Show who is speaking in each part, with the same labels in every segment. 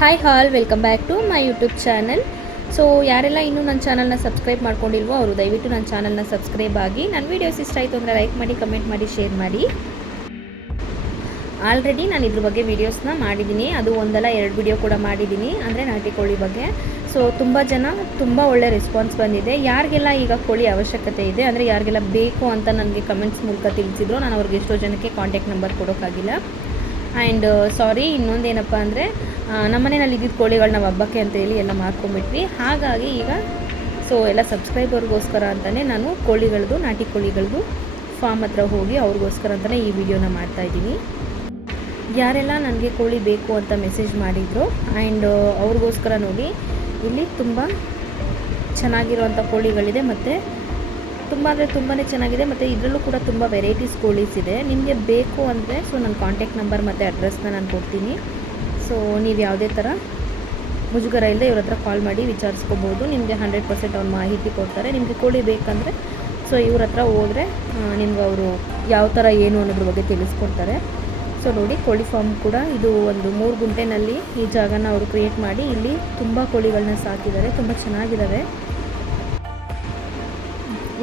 Speaker 1: Hi all welcome back to my YouTube channel so ಯಾರೆಲ್ಲ ಇನ್ನೂ ನನ್ನ ಚಾನಲ್ನ ಸಬ್ಸ್ಕ್ರೈಬ್ ಮಾಡ್ಕೊಂಡಿಲ್ವೋ ಅವರು ದಯವಿಟ್ಟು ನನ್ನ ಚಾನಲ್ನ ಸಬ್ಸ್ಕ್ರೈಬ್ ಆಗಿ. ನನ್ನ ವೀಡಿಯೋಸ್ ಇಷ್ಟ ಆಯಿತು ಅಂದರೆ ಲೈಕ್ ಮಾಡಿ ಕಮೆಂಟ್ ಮಾಡಿ ಶೇರ್ ಮಾಡಿ. ಆಲ್ರೆಡಿ ನಾನು ಇದ್ರ ಬಗ್ಗೆ ವೀಡಿಯೋಸ್ನ ಮಾಡಿದ್ದೀನಿ. ಅದು ಒಂದಲ್ಲ ಎರಡು ವಿಡಿಯೋ ಕೂಡ ಮಾಡಿದ್ದೀನಿ ಅಂದರೆ ನಾಟಿ ಕೋಳಿ ಬಗ್ಗೆ. ಸೊ ತುಂಬ ಜನ, ತುಂಬ ಒಳ್ಳೆ ರೆಸ್ಪಾನ್ಸ್ ಬಂದಿದೆ. ಯಾರಿಗೆಲ್ಲ ಈಗ ಕೋಳಿ ಅವಶ್ಯಕತೆ ಇದೆ ಅಂದರೆ ಯಾರಿಗೆಲ್ಲ ಬೇಕು ಅಂತ ನನಗೆ ಕಮೆಂಟ್ಸ್ ಮೂಲಕ ತಿಳಿಸಿದ್ರು ನಾನು ಅವ್ರಿಗೆ ಎಷ್ಟೋ ಜನಕ್ಕೆ ಕಾಂಟ್ಯಾಕ್ಟ್ ನಂಬರ್ ಕೊಡೋಕ್ಕಾಗಿಲ್ಲ ಆ್ಯಂಡ್ ಸಾರಿ ಇನ್ನೊಂದೇನಪ್ಪ ಅಂದರೆ ನಮ್ಮನೇಲಿ ಇದ್ದಿದ್ದ ಕೋಳಿಗಳು ನಾವು ಹಬ್ಬಕ್ಕೆ ಅಂತ ಹೇಳಿ ಎಲ್ಲ ಮಾರ್ಕೊಂಬಿಟ್ವಿ ಹಾಗಾಗಿ ಈಗ ಸೊ ಎಲ್ಲ ಸಬ್ಸ್ಕ್ರೈಬರ್ಗೋಸ್ಕರ ಅಂತಲೇ ನಾನು ಕೋಳಿಗಳದ್ದು, ನಾಟಿ ಕೋಳಿಗಳದ್ದು ಫಾರ್ಮ್ ಹತ್ರ ಹೋಗಿ ಅವ್ರಿಗೋಸ್ಕರ ಅಂತಲೇ ಈ ವಿಡಿಯೋನ ಮಾಡ್ತಾಯಿದ್ದೀನಿ ಯಾರೆಲ್ಲ ನನಗೆ ಕೋಳಿ ಬೇಕು ಅಂತ ಮೆಸೇಜ್ ಮಾಡಿದರು ಆ್ಯಂಡ್ ಅವ್ರಿಗೋಸ್ಕರ ನೋಡಿ, ಇಲ್ಲಿ ತುಂಬ ಚೆನ್ನಾಗಿರುವಂಥ ಕೋಳಿಗಳಿದೆ, ಮತ್ತು ತುಂಬ ಅಂದರೆ ತುಂಬಾ ಚೆನ್ನಾಗಿದೆ ಮತ್ತು ಇದರಲ್ಲೂ ಕೂಡ ತುಂಬ ವೆರೈಟೀಸ್ ಕೋಳೀಸ್ ಇದೆ. ನಿಮಗೆ ಬೇಕು ಅಂದರೆ ಸೊ ನನ್ನ ಕಾಂಟ್ಯಾಕ್ಟ್ ನಂಬರ್ ಮತ್ತು ಅಡ್ರೆಸ್ನ ನಾನು ಕೊಡ್ತೀನಿ. ಸೊ ನೀವು ಯಾವುದೇ ಥರ ಮುಜುಗರ ಇಲ್ಲದೆ ಇವ್ರ ಹತ್ರ ಕಾಲ್ ಮಾಡಿ ವಿಚಾರಿಸ್ಕೋಬೋದು. ನಿಮಗೆ ಹಂಡ್ರೆಡ್ ಪರ್ಸೆಂಟ್ ಅವ್ರು ಮಾಹಿತಿ ಕೊಡ್ತಾರೆ. ನಿಮಗೆ ಕೋಳಿ ಬೇಕಂದರೆ ಸೊ ಇವ್ರ ಹತ್ರ ಹೋದರೆ ನಿಮ್ಗೆ ಅವರು ಯಾವ ಥರ ಏನು ಅನ್ನೋದ್ರ ಬಗ್ಗೆ ತಿಳಿಸ್ಕೊಡ್ತಾರೆ. ಸೊ ನೋಡಿ ಕೋಳಿ ಫಾರ್ಮ್ ಕೂಡ ಇದು ಒಂದು ಮೂರು ಗುಂಟೆನಲ್ಲಿ ಈ ಜಾಗನ ಅವರು ಕ್ರಿಯೇಟ್ ಮಾಡಿ ಇಲ್ಲಿ ತುಂಬ ಕೋಳಿಗಳನ್ನ ಸಾಕಿದ್ದಾರೆ. ತುಂಬ ಚೆನ್ನಾಗಿದ್ದಾವೆ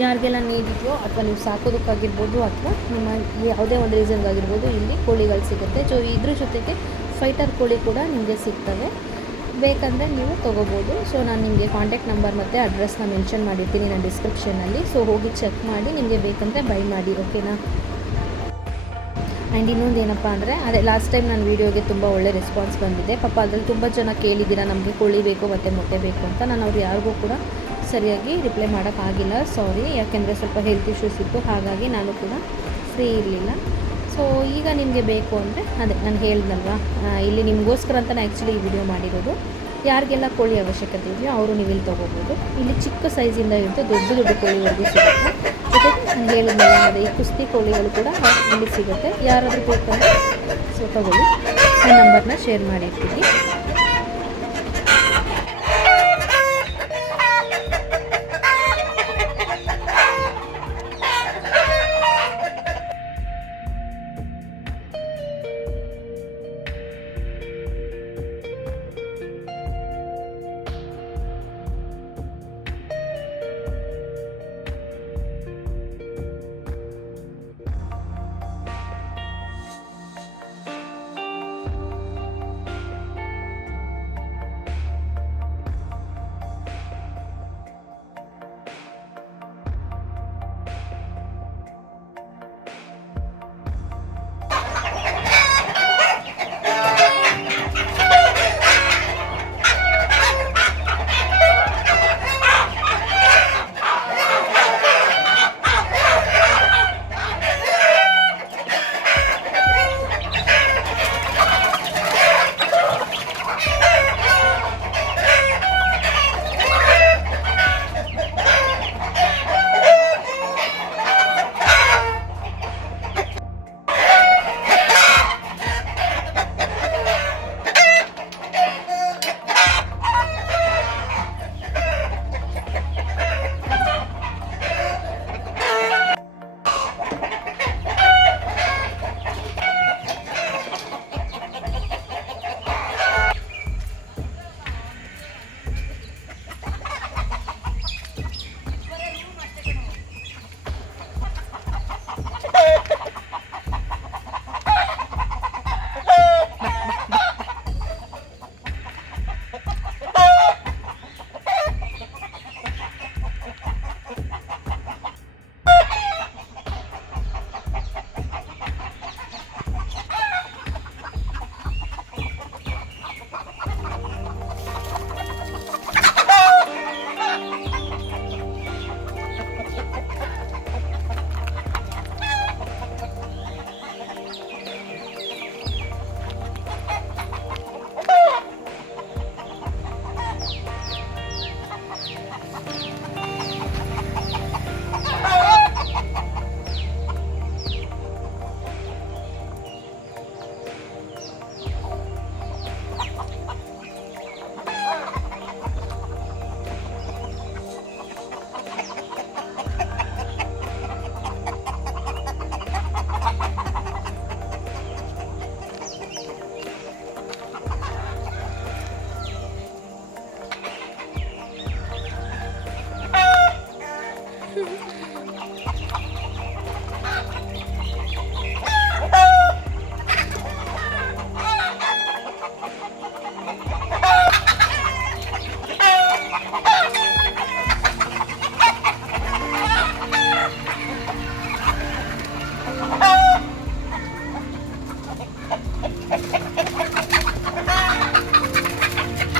Speaker 1: ಯಾರಿಗೆಲ್ಲ ನೀಡಿದೆಯೋ ಅಥವಾ ನೀವು ಸಾಕೋದಕ್ಕಾಗಿರ್ಬೋದು ಅಥವಾ ನಿಮ್ಮ ಯಾವುದೇ ಒಂದು ರೀಸನ್ಗಾಗಿರ್ಬೋದು ಇಲ್ಲಿ ಕೋಳಿಗಳು ಸಿಗುತ್ತೆ. ಸೊ ಇದ್ರ ಜೊತೆಗೆ ಫೈಟರ್ ಕೋಳಿ ಕೂಡ ನಿಮಗೆ ಸಿಗ್ತವೆ. ಬೇಕಂದರೆ ನೀವು ತೊಗೋಬೋದು. ಸೊ ನಾನು ನಿಮಗೆ ಕಾಂಟ್ಯಾಕ್ಟ್ ನಂಬರ್ ಮತ್ತು ಅಡ್ರೆಸ್ನ ಮೆನ್ಷನ್ ಮಾಡಿರ್ತೀನಿ ನಾನು ಡಿಸ್ಕ್ರಿಪ್ಷನಲ್ಲಿ ಸೊ ಹೋಗಿ ಚೆಕ್ ಮಾಡಿ ನಿಮಗೆ ಬೇಕಂದರೆ ಬೈ ಮಾಡಿ ಓಕೆನಾ ಆ್ಯಂಡ್ ಇನ್ನೊಂದು ಏನಪ್ಪ ಅಂದರೆ, ಅದೇ ಲಾಸ್ಟ್ ಟೈಮ್ ನನ್ನ ವೀಡಿಯೋಗೆ ತುಂಬ ಒಳ್ಳೆ ರೆಸ್ಪಾನ್ಸ್ ಬಂದಿದೆ. ಪಾಪ ಅದರಲ್ಲಿ ತುಂಬ ಜನ ಕೇಳಿದ್ದೀರಾ, ನಮಗೆ ಕೋಳಿ ಬೇಕು, ಮತ್ತು ಮೊಟ್ಟೆ ಬೇಕು ಅಂತ. ನಾನು ಅವ್ರು ಯಾರಿಗೂ ಕೂಡ ಸರಿಯಾಗಿ ರಿಪ್ಲೈ ಮಾಡೋಕ್ಕಾಗಿಲ್ಲ. ಸಾರಿ ಯಾಕೆಂದರೆ ಸ್ವಲ್ಪ ಹೆಲ್ತ್ ಇಶ್ಯೂಸ್ ಇತ್ತು. ಹಾಗಾಗಿ ನಾನು ಕೂಡ ಫ್ರೀ ಇರಲಿಲ್ಲ. ಸೊ ಈಗ ನಿಮಗೆ ಬೇಕು ಅಂದರೆ ಅದೇ, ನಾನು ಹೇಳ್ದಲ್ವ? ಇಲ್ಲಿ ನಿಮಗೋಸ್ಕರ ಅಂತ ನಾನು ಆ್ಯಕ್ಚುಲಿ ಈ ವಿಡಿಯೋ ಮಾಡಿರೋದು. ಯಾರಿಗೆಲ್ಲ ಕೋಳಿ ಅವಶ್ಯಕತೆ ಇದೆಯೋ ಅವರು ನೀವು ಇಲ್ಲಿ ತೊಗೋಬೋದು. ಇಲ್ಲಿ ಚಿಕ್ಕ ಸೈಜಿಂದ ಇರುತ್ತೆ ದೊಡ್ಡ ದೊಡ್ಡ ಕೋಳಿವರೆಗೂ ಸಿಗುತ್ತೆ. ಜೊತೆಗೆ ನಾನು ಹೇಳಿದ್ಮೇಲೆ ಅದೇ ಈ ಕುಸ್ತಿ ಕೋಳಿಗಳು ಕೂಡ ಇಲ್ಲಿ ಸಿಗುತ್ತೆ. ಯಾರಾದರೂ ಬೇಕಂದರೆ ಸೊ ತಗೊಳ್ಳಿ. ಈ ನಂಬರ್ನ ಶೇರ್ ಮಾಡಿರ್ತೀನಿ.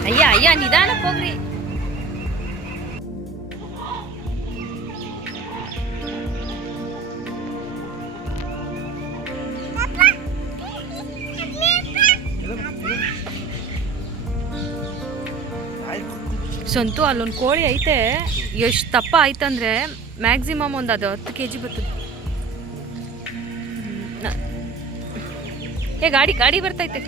Speaker 1: ஐயா ஐயா நீதான போகிறேன் ಸಂತು ಅಲ್ಲೊಂದು ಕೋಳಿ ಐತೆ. ಎಷ್ಟು ದಪ್ಪ ಆಯ್ತಂದ್ರೆ ಮ್ಯಾಕ್ಸಿಮಮ್ ಒಂದು ಅದು ಹತ್ತು ಕೆ ಜಿ ಬರ್ತದೆ ಏ ಗಾಡಿ ಗಾಡಿ ಬರ್ತೈತೆ.